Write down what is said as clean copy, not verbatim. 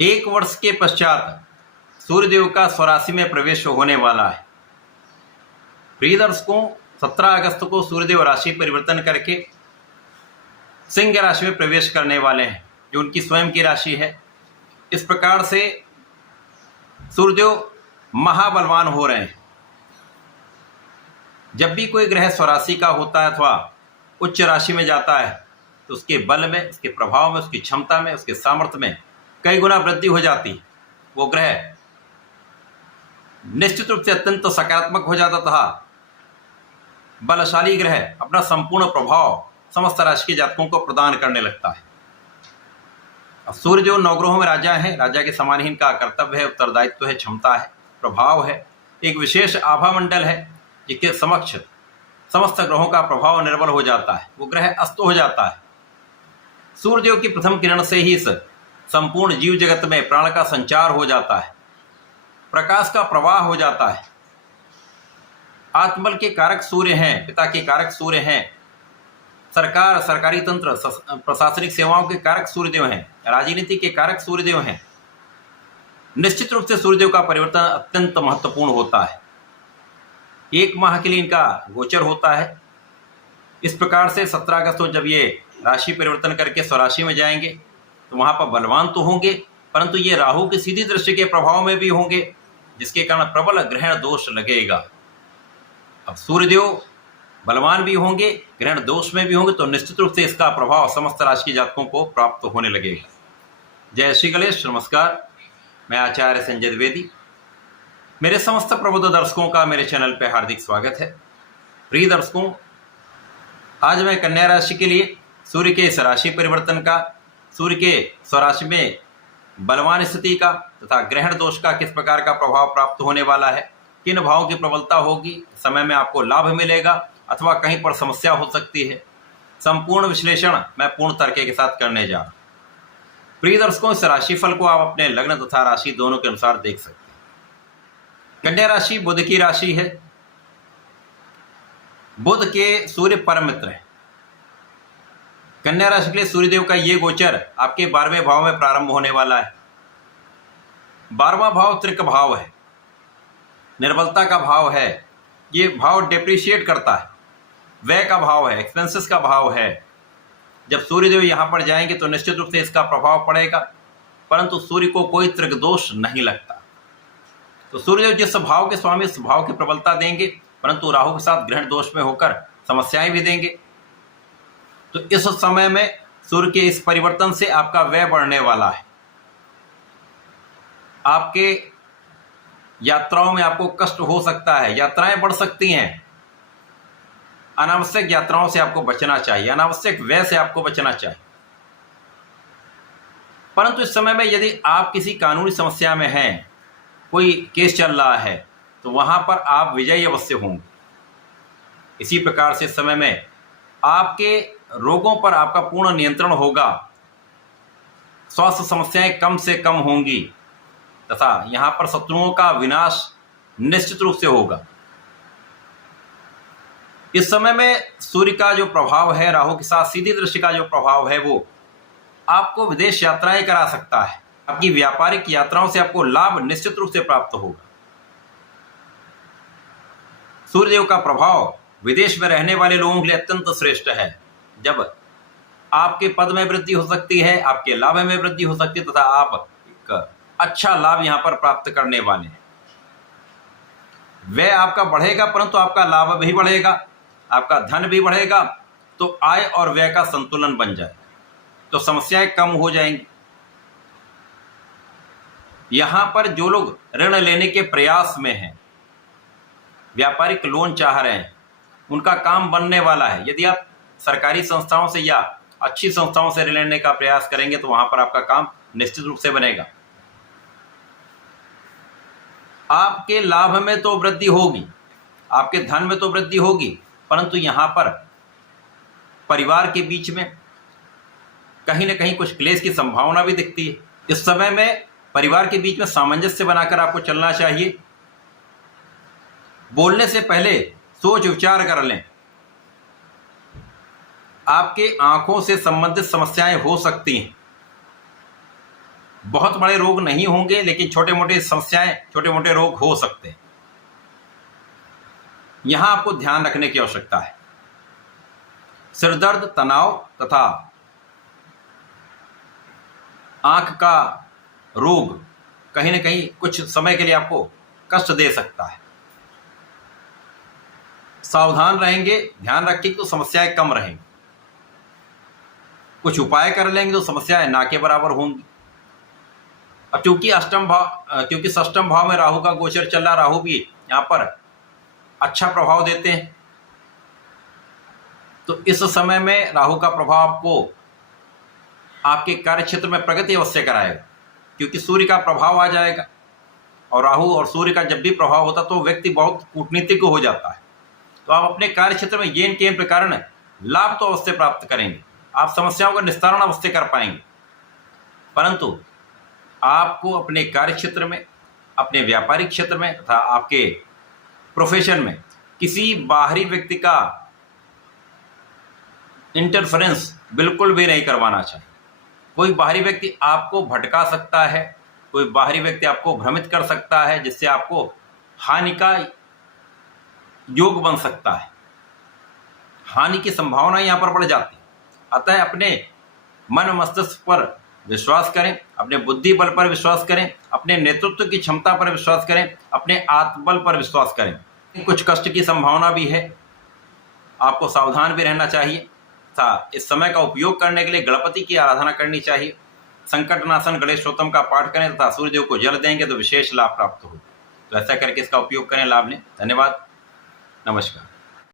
एक वर्ष के पश्चात सूर्यदेव का स्वराशि में प्रवेश होने वाला है। प्रिय दर्शकों, 17 अगस्त को सूर्यदेव राशि परिवर्तन करके सिंह राशि में प्रवेश करने वाले हैं, जो उनकी स्वयं की राशि है। इस प्रकार से सूर्यदेव महाबलवान हो रहे हैं। जब भी कोई ग्रह स्वराशि का होता है अथवा उच्च राशि में जाता है तो उसके बल में, उसके प्रभाव में, उसकी क्षमता में, उसके सामर्थ्य में कई गुना वृद्धि हो जाती। वो ग्रह निश्चित रूप से अत्यंत सकारात्मक हो जाता था। बलशाली ग्रह अपना संपूर्ण प्रभाव समस्त राशि के जातकों को प्रदान करने लगता है। सूर्य जो नवग्रहों में राजा है, राजा के समान ही इनका कर्तव्य है, उत्तरदायित्व है, क्षमता है, प्रभाव है, एक विशेष आभा मंडल है जिसके समक्ष समस्त ग्रहों का प्रभाव निर्बल हो जाता है, वो ग्रह अस्त हो जाता है। सूर्यदेव की प्रथम किरण से ही इस संपूर्ण जीव जगत में प्राण का संचार हो जाता है, प्रकाश का प्रवाह हो जाता है। आत्मबल के कारक सूर्य हैं, पिता के कारक सूर्य हैं, सरकार, सरकारी तंत्र, प्रशासनिक सेवाओं के कारक सूर्यदेव हैं, राजनीति के कारक सूर्यदेव हैं। निश्चित रूप से सूर्यदेव का परिवर्तन अत्यंत महत्वपूर्ण होता है। एक माह के लिए इनका गोचर होता है। इस प्रकार से 17 अगस्त को जब ये राशि परिवर्तन करके स्वराशि में जाएंगे तो वहाँ पर बलवान तो होंगे, परंतु ये राहु की सीधी दृष्टि के प्रभाव में भी होंगे, जिसके कारण प्रबल ग्रहण दोष लगेगा। अब सूर्यदेव बलवान भी होंगे, ग्रहण दोष में भी होंगे, तो निश्चित रूप से इसका प्रभाव समस्त राशि के जातकों को प्राप्त होने लगेगा। जय श्री गणेश, नमस्कार। मैं आचार्य संजय द्विवेदी। मेरे समस्त प्रबुद्ध दर्शकों का मेरे चैनल पर हार्दिक स्वागत है। प्रिय दर्शकों, आज मैं कन्या राशि के लिए सूर्य के इस राशि परिवर्तन का, सूर्य के स्वराशि में बलवान स्थिति का तथा ग्रहण दोष का किस प्रकार का प्रभाव प्राप्त होने वाला है, किन भावों की प्रबलता होगी, समय में आपको लाभ मिलेगा अथवा कहीं पर समस्या हो सकती है, संपूर्ण विश्लेषण मैं पूर्ण तर्क के साथ करने जा रहा हूं। प्रिय दर्शकों, इस राशिफल को आप अपने लग्न तथा राशि दोनों के अनुसार देख सकते हैं। कन्या राशि बुध की राशि है। बुध के सूर्य परम मित्र है। कन्या राशि के लिए सूर्यदेव का ये गोचर आपके 12वें भाव में प्रारंभ होने वाला है। 12वां भाव त्रिक भाव है, निर्बलता का भाव है। ये भाव डेप्रिशिएट करता है, व्यय का भाव है, एक्सपेंसेस का भाव है। जब सूर्यदेव यहाँ पर जाएंगे तो निश्चित रूप से इसका प्रभाव पड़ेगा, परंतु सूर्य को कोई त्रिक दोष नहीं लगता। तो सूर्यदेव जिस भाव के स्वामी उस भाव की प्रबलता देंगे, परंतु राहु के साथ ग्रहण दोष में होकर समस्याएं भी देंगे। तो इस समय में सूर्य के इस परिवर्तन से आपका व्यय बढ़ने वाला है। आपके यात्राओं में आपको कष्ट हो सकता है, यात्राएं बढ़ सकती हैं। अनावश्यक यात्राओं से आपको बचना चाहिए, अनावश्यक व्यय से आपको बचना चाहिए। परंतु इस समय में यदि आप किसी कानूनी समस्या में हैं, कोई केस चल रहा है, तो वहां पर आप विजयी अवश्य होंगे। इसी प्रकार से इस समय में आपके रोगों पर आपका पूर्ण नियंत्रण होगा, स्वास्थ्य समस्याएं कम से कम होंगी तथा यहां पर शत्रुओं का विनाश निश्चित रूप से होगा। इस समय में सूर्य का जो प्रभाव है, राहु के साथ सीधी दृष्टि का जो प्रभाव है, वो आपको विदेश यात्राएं करा सकता है। आपकी व्यापारिक यात्राओं से आपको लाभ निश्चित रूप से प्राप्त होगा। सूर्यदेव का प्रभाव विदेश में रहने वाले लोगों के लिए अत्यंत श्रेष्ठ है। जब आपके पद में वृद्धि हो सकती है, आपके लाभ में वृद्धि हो सकती है तथा आप एक अच्छा लाभ यहां पर प्राप्त करने वाले हैं। व्यय आपका बढ़ेगा, परंतु आपका लाभ भी बढ़ेगा, आपका धन भी बढ़ेगा। तो आय और व्यय का संतुलन बन जाए तो समस्याएं कम हो जाएंगी। यहां पर जो लोग ऋण लेने के प्रयास में हैं, व्यापारिक लोन चाह रहे हैं, उनका काम बनने वाला है। यदि आप सरकारी संस्थाओं से या अच्छी संस्थाओं से ऋण लेने का प्रयास करेंगे तो वहां पर आपका काम निश्चित रूप से बनेगा। आपके लाभ में तो वृद्धि होगी, आपके धन में तो वृद्धि होगी, परंतु यहां पर परिवार के बीच में कहीं ना कहीं कुछ क्लेश की संभावना भी दिखती है। इस समय में परिवार के बीच में सामंजस्य बनाकर आपको चलना चाहिए। बोलने से पहले सोच विचार कर लें। आपके आंखों से संबंधित समस्याएं हो सकती हैं। बहुत बड़े रोग नहीं होंगे, लेकिन छोटे मोटे समस्याएं, छोटे मोटे रोग हो सकते हैं। यहां आपको ध्यान रखने की आवश्यकता है। सिरदर्द, तनाव तथा आंख का रोग कहीं न कहीं कुछ समय के लिए आपको कष्ट दे सकता है। सावधान रहेंगे, ध्यान रखें तो समस्याएं कम रहेंगी। कुछ उपाय कर लेंगे तो समस्याएं ना के बराबर होंगी। अब क्योंकि षष्टम भाव में राहु का गोचर चल रहा, राहु भी यहाँ पर अच्छा प्रभाव देते हैं, तो इस समय में राहु का प्रभाव आपको आपके कार्य क्षेत्र में प्रगति अवश्य कराएगा, क्योंकि सूर्य का प्रभाव आ जाएगा। और राहु और सूर्य का जब भी प्रभाव होता तो व्यक्ति बहुत कूटनीतिज्ञ हो जाता है। तो आप अपने कार्य क्षेत्र में येन केन के कारण लाभ तो अवश्य प्राप्त करेंगे, आप समस्याओं का निस्तारण अवश्य कर पाएंगे, परंतु आपको अपने कार्य क्षेत्र में, अपने व्यापारिक क्षेत्र में तथा आपके प्रोफेशन में किसी बाहरी व्यक्ति का इंटरफेरेंस बिल्कुल भी नहीं करवाना चाहिए। कोई बाहरी व्यक्ति आपको भटका सकता है, कोई बाहरी व्यक्ति आपको भ्रमित कर सकता है, जिससे आपको हानि का योग बन सकता है। हानि की संभावना यहां पर बढ़ जाती है। अतः अपने मन मस्तिष्क पर विश्वास करें, अपने बुद्धि बल पर विश्वास करें, अपने नेतृत्व की क्षमता पर विश्वास करें, अपने आत्मबल पर विश्वास करें। कुछ कष्ट की संभावना भी है, आपको सावधान भी रहना चाहिए तथा इस समय का उपयोग करने के लिए गणपति की आराधना करनी चाहिए। संकटनाशन गणेश स्तोत्रम का पाठ करें तथा सूर्यदेव को जल देंगे तो विशेष लाभ प्राप्त हो। तो ऐसा करके इसका उपयोग करें, लाभ लें। धन्यवाद, नमस्कार।